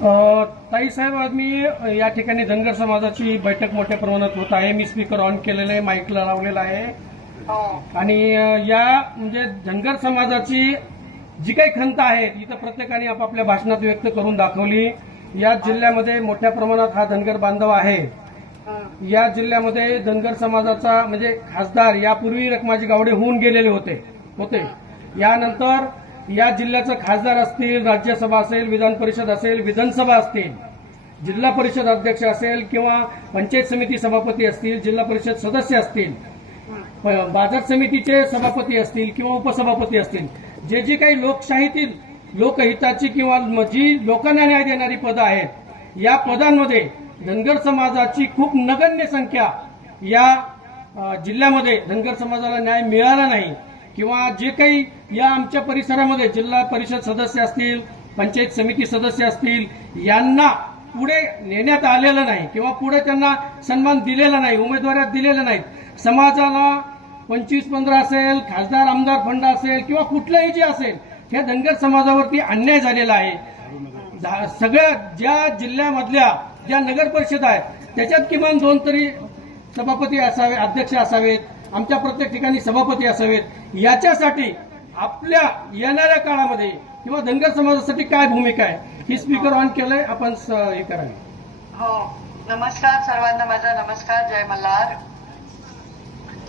ताई साहेब आज मी या ठिकाणी धनगर समाजाची बैठक मोठ्या प्रमाणात होत आहे. मी स्पीकर ऑन केलेलं आहे माईकला लावलेला आहे. हो. आणि या म्हणजे धनगर समाजाची जी काही खंत आहे इथं प्रत्येकाने आपापल्या भाषणात व्यक्त करून दाखवली. या जिल्ह्यामध्ये मोठ्या प्रमाणात हा धनगर बांधव आहे. या जिल्ह्यामध्ये धनगर समाजाचा म्हणजे खासदार यापूर्वी रखमाजी गावडे होऊन गेलेले होते होते. यानंतर या जिल्ह्याचं खासदार असतील राज्यसभा असेल विधान परिषद असेल विधानसभा असतील जिल्हा परिषद अध्यक्ष असेल किंवा पंचायत समिती सभापती असतील जिल्हा परिषद सदस्य असतील प- बाजार समितीचे सभापती असतील किंवा उपसभापती असतील जे जे काही लोकशाहीतील लोकहिताची किंवा म- जी लोकांना न्याय देणारी पदं आहेत या पदांमध्ये धनगर समाजाची खूप नगण्य संख्या या जिल्ह्यामध्ये धनगर समाजाला न्याय मिळाला नाही. किंवा जे काही या आमच्या परिसरामध्ये जिल्हा परिषद सदस्य असतील पंचायत समिती सदस्य असतील यांना पुढे नेण्यात आलेलं नाही किंवा पुढे त्यांना सन्मान दिलेला नाही उमेदवाऱ्या दिलेल्या नाहीत समाजाला पंचवीस पंधरा असेल खासदार आमदार फंड असेल किंवा कुठलंही जे असेल ह्या धनगर समाजावरती अन्याय झालेला आहे. जा- सगळ्या ज्या जिल्ह्यामधल्या ज्या नगर परिषद आहेत त्याच्यात किमान दोन तरी सभापती असावे अध्यक्ष असावेत. आमच्या प्रत्येक ठिकाणी सभापती असावेत. याच्यासाठी आपल्या येणाऱ्या काळामध्ये किंवा धनगर समाजासाठी काय भूमिका आहे ही स्पीकर ऑन केलंय आपण हे करावे. हो नमस्कार सर्वांना माझा नमस्कार जय मल्हार.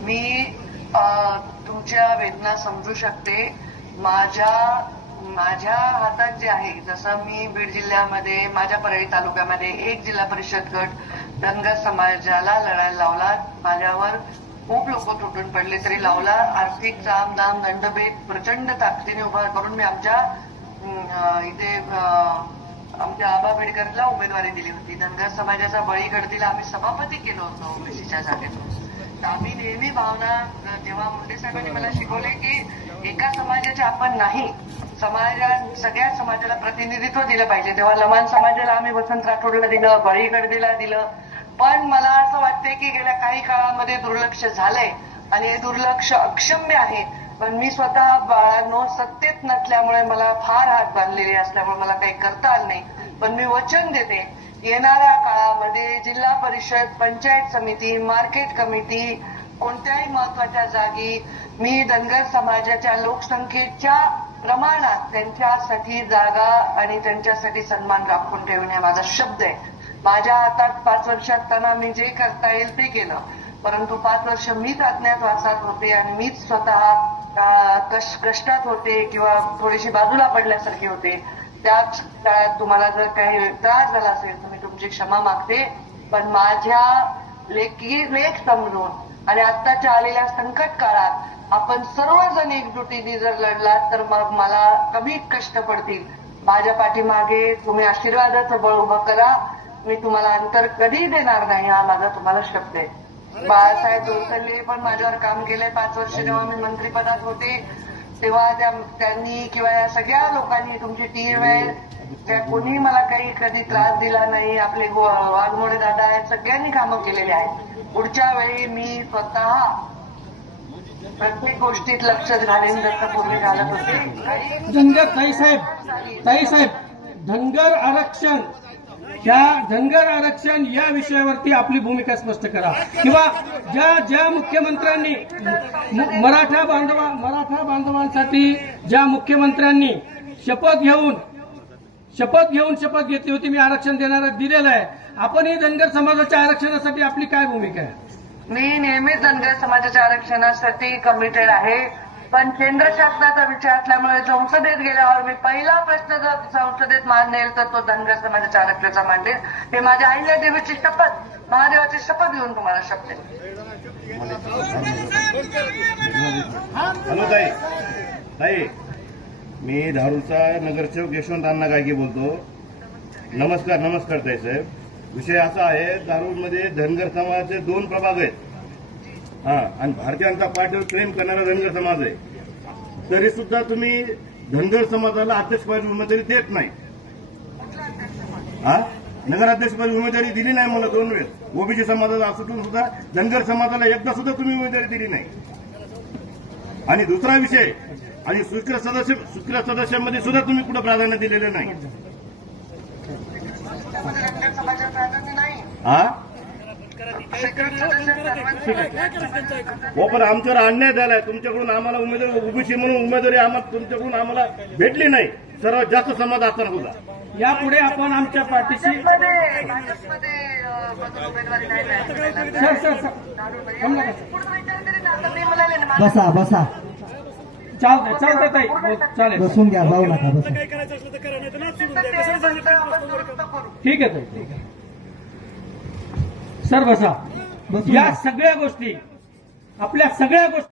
मी तुमच्या वेदना समजू शकते. माझ्या माझ्या हातात जे आहे जसं मी बीड जिल्ह्यामध्ये माझ्या परळी तालुक्यामध्ये एक जिल्हा परिषद गट धनगर समाजाला लढायला लावला. माझ्यावर खूप लोक तुटून पडले तरी लावला. आर्थिक जाम दाम दंडभेद प्रचंड ताकदीने उभा करून मी आमच्या इथे आमच्या आबा बेडकरला उमेदवारी दिली होती. धनगर समाजाचा बळी गडतीला आम्ही सभापती केलं होतो ओबीसीच्या जागेतून तर आम्ही नेहमी भावना जेव्हा मुंडे साहेबांनी मला शिकवले की एका समाजाचे आपण नाही समाजा सगळ्या समाजाला प्रतिनिधित्व दिलं पाहिजे. तेव्हा लमान समाजाला आम्ही वसंत राठोडला दिलं बळीगडदीला दिलं. पण मला असं वाटतंय की गेल्या काही काळामध्ये दुर्लक्ष झालंय आणि हे दुर्लक्ष अक्षम्य आहे. पण मी स्वतः बाळांनो सत्तेत नसल्यामुळे मला फार हात बांधलेले असल्यामुळे मला काही करता आलं नाही. पण मी वचन देते येणाऱ्या काळामध्ये जिल्हा परिषद पंचायत समिती मार्केट कमिटी कोणत्याही महत्त्वाच्या जागी मी धनगर समाजाच्या लोकसंख्येच्या प्रमाणात त्यांच्यासाठी जागा आणि त्यांच्यासाठी सन्मान राखून ठेवणे माझा शब्द आहे. माझ्या हातात पाच वर्षात त्यांना मी जे करता येईल ते केलं. परंतु पाच वर्ष मीच अज्ञातवासात होते आणि मीच स्वतः कश- कष्टात होते किंवा थोडीशी बाजूला पडल्यासारखे होते. त्याच काळात तुम्हाला जर काही त्रास झाला असेल तर मी तुमची क्षमा मागते. पण माझ्या लेखी लेख समजून आणि आत्ताच्या आलेल्या संकट काळात आपण सर्वजण एकजुटीने जर लढलात तर मग मला कमी कष्ट पडतील. माझ्या पाठीमागे तुम्ही आशीर्वादाचं बळ उभं करा. मी तुम्हाला अंतर कधी देणार नाही हा माझा तुम्हाला शब्द आहे. बाळासाहेब जोरसल्ली पण माझ्यावर काम केलंय पाच वर्ष जेव्हा मी मंत्रिपदात होते तेव्हा त्यांनी किंवा या सगळ्या लोकांनी तुमची टीम आहे त्या कोणी मला काही कधी त्रास दिला नाही आपले हो- वाघमोडे दादा आहेत सगळ्यांनी कामं केलेली आहेत. पुढच्या वेळी मी स्वतः प्रत्येक गोष्टीत लक्ष घालेन जसं पूर्वी घालत होते धनगर ताई साहेब ताई साहेब धनगर आरक्षण. ह्या धनगर आरक्षण या विषयावरती आपली भूमिका स्पष्ट करा. किंवा ज्या ज्या मुख्यमंत्र्यांनी मराठा बांधवा मराठा बांधवांसाठी ज्या मुख्यमंत्र्यांनी शपथ घेऊन शपथ घेऊन शपथ घेतली होती मी आरक्षण देणार दिलेलं आहे. आपणही धनगर समाजाच्या आरक्षणासाठी आपली काय भूमिका आहे? मी नेहमीच धनगर समाजाच्या आरक्षणासाठी कमिटेड आहे. पण केंद्र शासनाचा विषय असल्यामुळे संसदेत गेल्यावर मी पहिला प्रश्न जर संसदेत मांडेल तर तो धनगर समाजाच्या आरक्षणाचा मांडेल. हे माझ्या आईल्या देवीची शपथ महादेवाची शपथ घेऊन तुम्हाला शपथ हॅलो ताई. ताई मी धारूचा नगरसेवक यशवंत अण्णा गायकी बोलतो. नमस्कार नमस्कार ताई साहेब. विषय असा आहे धारूरमध्ये धनगर समाजाचे दोन प्रभाग आहेत. हा आणि भारतीय जनता पार्टीवर प्रेम करणारा धनगर समाज आहे. तरी सुद्धा तुम्ही धनगर समाजाला अध्यक्षपदी उमेदवारी देत नाही. हा? नगराध्यक्षपदी उमेदवारी दिली नाही मला दोन वेळेस. ओबीसी समाजाला सुटून सुद्धा धनगर समाजाला एकदा सुद्धा तुम्ही उमेदवारी दिली नाही. आणि दुसरा विषय आणि स्वीकृत सदस्य स्वीकृत सदस्यांमध्ये सुद्धा तुम्ही कुठं प्राधान्य दिलेलं नाही. सर्वांचं हो पण आमच्यावर अन्याय झालाय. तुमच्याकडून आम्हाला उमेदवारी ओबीसी म्हणून उमेदवारी आम्हाला तुमच्याकडून आम्हाला भेटली नाही. सर्वात जास्त समाज असताना सुद्धा यापुढे आपण आमच्या पाठीशी. आता बसा बसा. चालतंय चालतंय ताई. हो, चालेल. बसून घ्या जाऊ नका बसा. ठीक आहे ताई ठीक आहे. सर बसा या. सगळ्या गोष्टी आपल्या सगळ्या गोष्टी